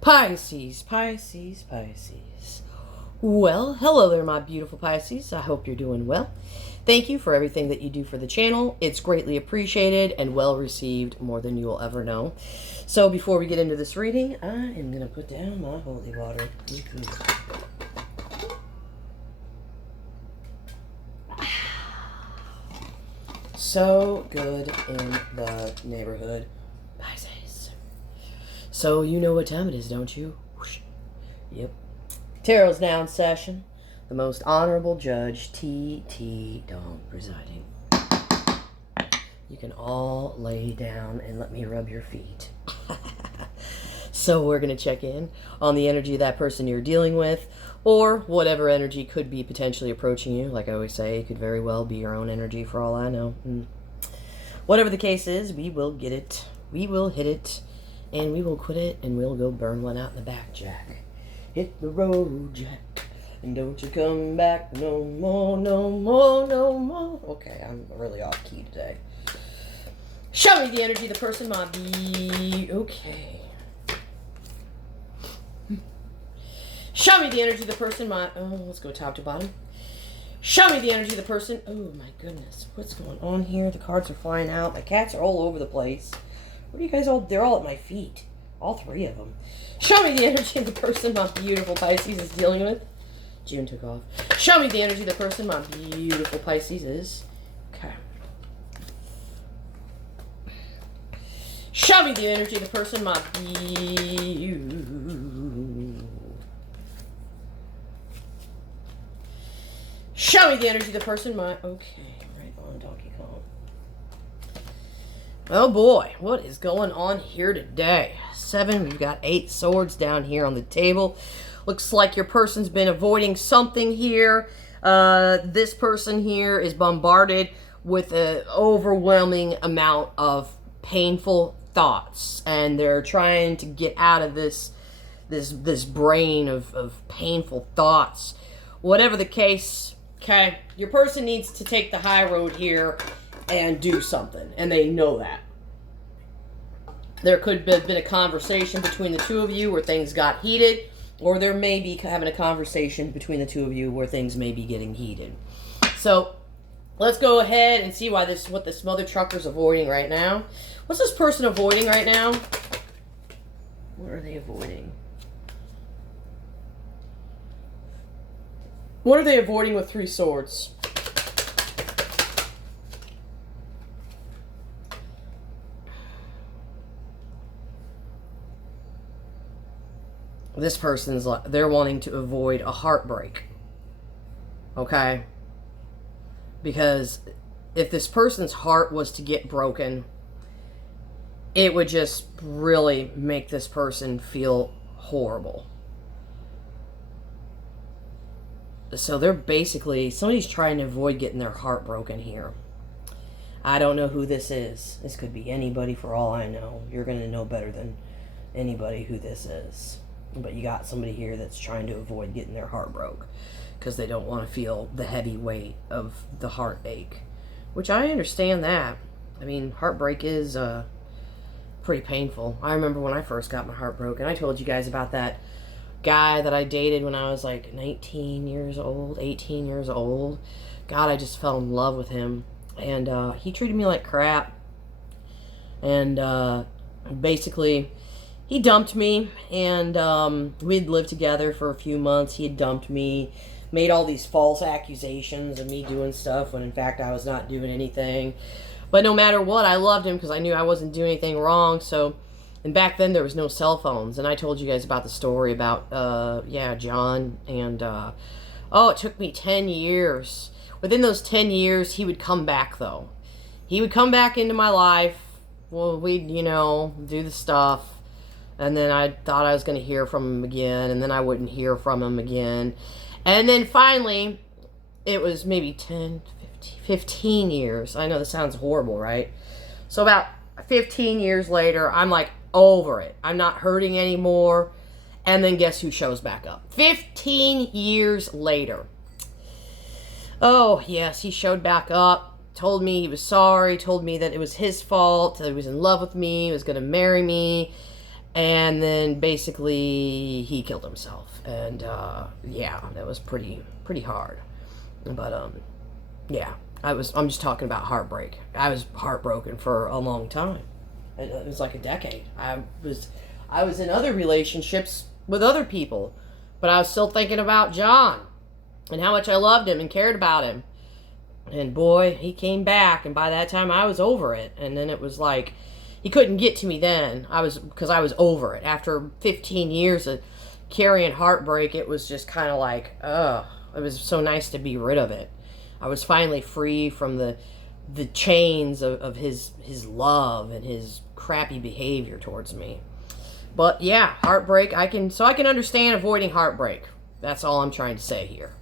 Pisces, Pisces, Pisces. Well, hello there, my beautiful Pisces. I hope you're doing well. Thank you for everything that you do for the channel. It's greatly appreciated and well received, more than you will ever know. So before we get into this reading, I am going to put down my holy water. So good in the neighborhood, Pisces. So you know what time it is, don't you? Whoosh. Yep. Tarot's now in session. The most honorable judge, T.T. Dong, presiding. You can all lay down and let me rub your feet. So we're going to check in on the energy of that person you're dealing with, or whatever energy could be potentially approaching you. Like I always say, it could very well be your own energy for all I know. Whatever the case is, we will get it, we will hit it, and we will quit it, and we'll go burn one out in the back, Jack. Hit the road, Jack, and don't you come back no more, no more, no more. Okay, I'm really off key today. Show me the energy of the person might be. Okay. Show me the energy of the person might. Oh, let's go top to bottom. Show me the energy of the person. Oh my goodness, what's going on here? The cards are flying out. My cats are all over the place. What are you guys all? They're all at my feet. All three of them. Show me the energy of the person my beautiful Pisces is dealing with. June took off. Show me the energy of the person my beautiful Pisces is. Okay. Show me the energy of the person my Show me the energy of the person my... Okay, right on, Donkey Kong. Oh boy, what is going on here today? 7, we've got 8 swords down here on the table. Looks like your person's been avoiding something here. This person here is bombarded with an overwhelming amount of painful thoughts, and they're trying to get out of this brain of painful thoughts. Whatever the case, okay, your person needs to take the high road here and do something, and they know that. There could have been a conversation between the two of you where things got heated, or there may be having a conversation between the two of you where things may be getting heated. So let's go ahead and see what this mother trucker's avoiding right now. What's this person avoiding right now? What are they avoiding? What are they avoiding with 3 swords? This person's like, they're wanting to avoid a heartbreak. Okay? Because if this person's heart was to get broken, it would just really make this person feel horrible. So they're basically, somebody's trying to avoid getting their heart broken here. I don't know who this is. This could be anybody for all I know. You're going to know better than anybody who this is. But you got somebody here that's trying to avoid getting their heart broke because they don't want to feel the heavy weight of the heartache. Which I understand that. I mean, heartbreak is pretty painful. I remember when I first got my heart broken. I told you guys about that guy that I dated when I was like 19 years old, 18 years old. God, I just fell in love with him. And he treated me like crap. And basically, he dumped me. And we'd lived together for a few months. He had dumped me, made all these false accusations of me doing stuff when in fact I was not doing anything. But no matter what, I loved him because I knew I wasn't doing anything wrong. So, and back then there was no cell phones. And I told you guys about the story about, John. And, it took me 10 years. Within those 10 years, he would come back, though. He would come back into my life. Well, we'd, do the stuff. And then I thought I was going to hear from him again. And then I wouldn't hear from him again. And then finally, it was maybe 10, 15 years. I know this sounds horrible, right? So about 15 years later, I'm like over it. I'm not hurting anymore. And then guess who shows back up? 15 years later. Oh, yes, he showed back up. Told me he was sorry. Told me that it was his fault. That he was in love with me. He was going to marry me. And then basically he killed himself. And yeah, that was pretty hard. But yeah, I'm just talking about heartbreak. I was heartbroken for a long time. It was like a decade. I was in other relationships with other people, but I was still thinking about John and how much I loved him and cared about him. And boy, he came back, and by that time I was over it. And then it was like, he couldn't get to me then. Because I was over it. After 15 years of carrying heartbreak, it was just kind of like, ugh. It was so nice to be rid of it. I was finally free from the chains of his love and his crappy behavior towards me. But yeah, heartbreak, I can understand avoiding heartbreak. That's all I'm trying to say here.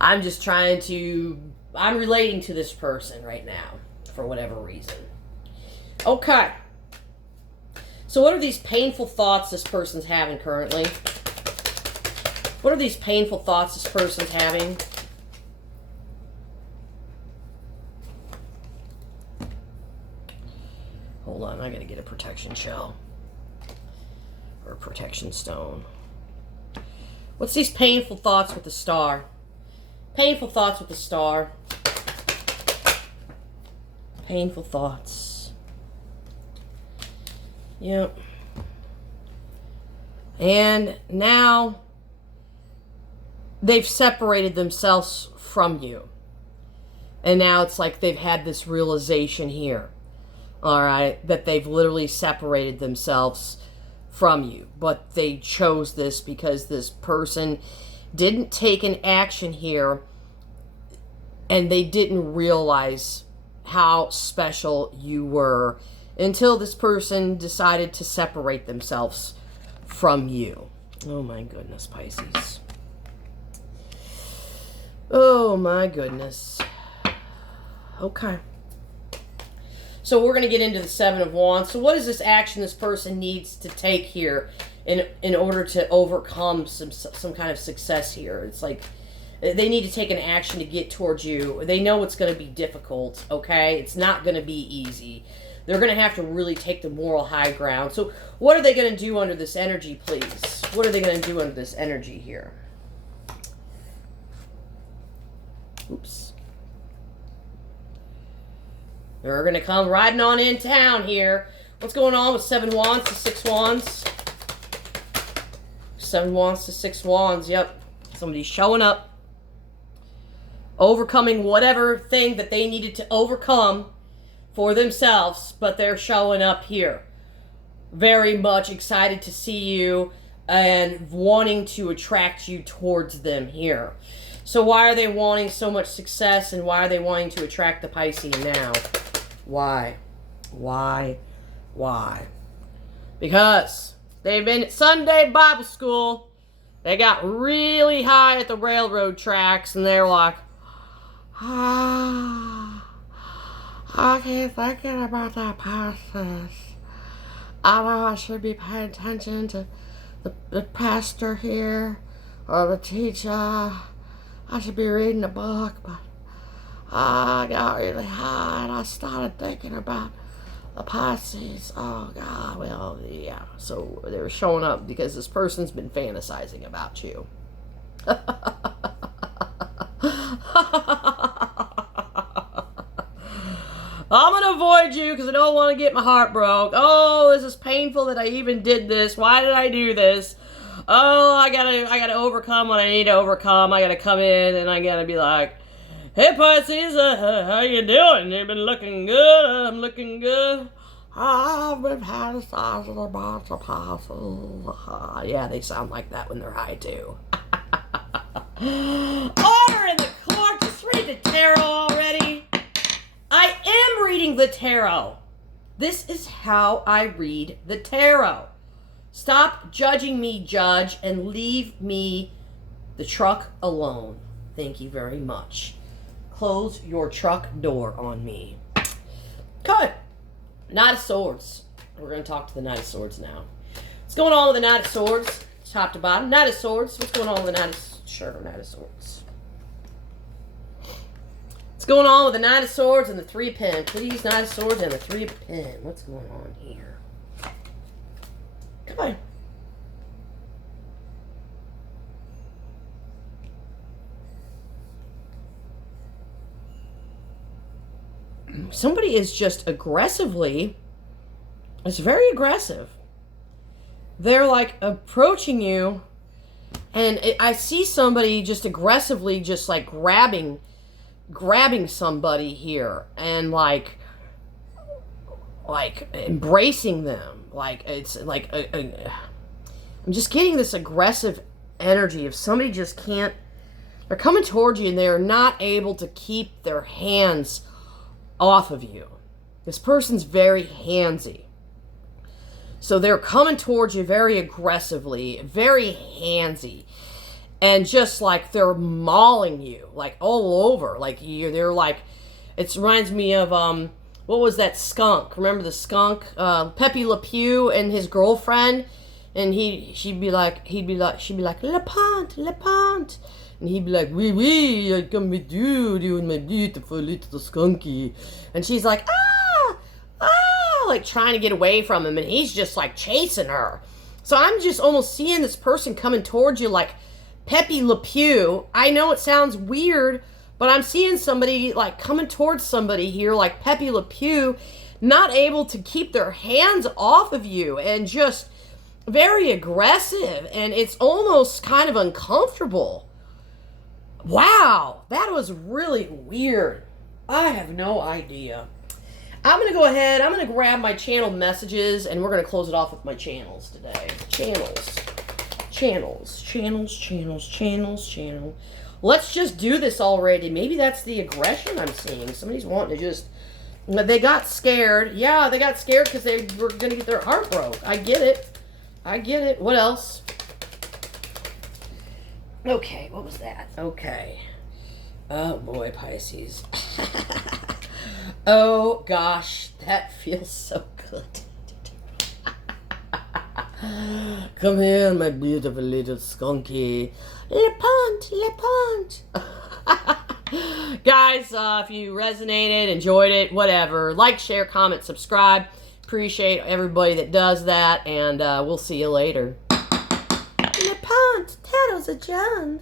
I'm relating to this person right now for whatever reason. Okay. So what are these painful thoughts this person's having currently? What are these painful thoughts this person's having? Hold on, I gotta get a protection shell. Or a protection stone. What's these painful thoughts with the star? Painful thoughts with the star. Painful thoughts. Yep. And now they've separated themselves from you. And now it's like they've had this realization here. All right, that they've literally separated themselves from you. But they chose this because this person didn't take an action here, and they didn't realize how special you were until this person decided to separate themselves from you. Oh my goodness, Pisces. Oh my goodness. Okay. So we're going to get into the Seven of Wands. So what is this action this person needs to take here in order to overcome some kind of success here? It's like they need to take an action to get towards you. They know it's going to be difficult, okay? It's not going to be easy. They're going to have to really take the moral high ground. So what are they going to do under this energy, please? What are they going to do under this energy here? Oops. They're going to come riding on in town here. What's going on with 7 Wands to 6 Wands? 7 Wands to 6 Wands, yep. Somebody's showing up. Overcoming whatever thing that they needed to overcome for themselves, but they're showing up here. Very much excited to see you and wanting to attract you towards them here. So why are they wanting so much success, and why are they wanting to attract the Pisces now? Why? Because they've been at Sunday Bible school. They got really high at the railroad tracks, and they're like, I keep thinking about that Pisces. I know I should be paying attention to the pastor here, or the teacher. I should be reading a book, but I got really high and I started thinking about the Pisces. Oh, God. Well, yeah. So they were showing up because this person's been fantasizing about you. I'm going to avoid you because I don't want to get my heart broke. Oh, this is painful that I even did this. Why did I do this? Oh, I gotta overcome what I need to overcome. I gotta come in and I gotta be like, hey Pisces, how you doing? You've been looking good. I'm looking good. I've been fantasizing about the Pisces. Yeah, they sound like that when they're high too. Order in the court. Just read the tarot already. I am reading the tarot. This is how I read the tarot. Stop judging me, judge, and leave me, the truck, alone. Thank you very much. Close your truck door on me. Good. Knight of Swords. We're going to talk to the Knight of Swords now. What's going on with the Knight of Swords? Top to bottom. Knight of Swords. What's going on with the Knight of Swords? What's going on with the Knight of Swords and the 3 of Pen? Please, Knight of Swords and the 3 of Pen. What's going on here? Goodbye. Somebody is just aggressively, it's very aggressive. They're like approaching you, and I see somebody just aggressively just like grabbing somebody here and like embracing them. Like it's like I'm just getting this aggressive energy of somebody just can't, they're coming towards you and they're not able to keep their hands off of you. This person's very handsy. So they're coming towards you very aggressively, very handsy. And just like they're mauling you, like all over. Like they're like, it reminds me of, what was that skunk? Remember the skunk? Pepe Le Pew and his girlfriend. And she'd be like, Le Pont, Le Pont. And he'd be like, oui, oui, I come with you and my beautiful little skunky. And she's like, like trying to get away from him. And he's just like chasing her. So I'm just almost seeing this person coming towards you like Pepe Le Pew. I know it sounds weird, but I'm seeing somebody like coming towards somebody here like Pepe Le Pew, not able to keep their hands off of you and just very aggressive. And it's almost kind of uncomfortable. Wow, that was really weird. I have no idea. I'm going to go ahead, I'm going to grab my channel messages, and we're going to close it off with my channels today. Channels. Let's just do this already. Maybe that's the aggression I'm seeing. Somebody's wanting to just, they got scared. Yeah, they got scared because they were going to get their heart broke. I get it. What else? Okay, what was that? Okay. Oh boy, Pisces. Oh gosh, that feels so good. Come here, my beautiful little skunky. Le Pont. Guys, if you resonated, enjoyed it, whatever, like, share, comment, subscribe. Appreciate everybody that does that, and we'll see you later. Le Pont, Taro's a John.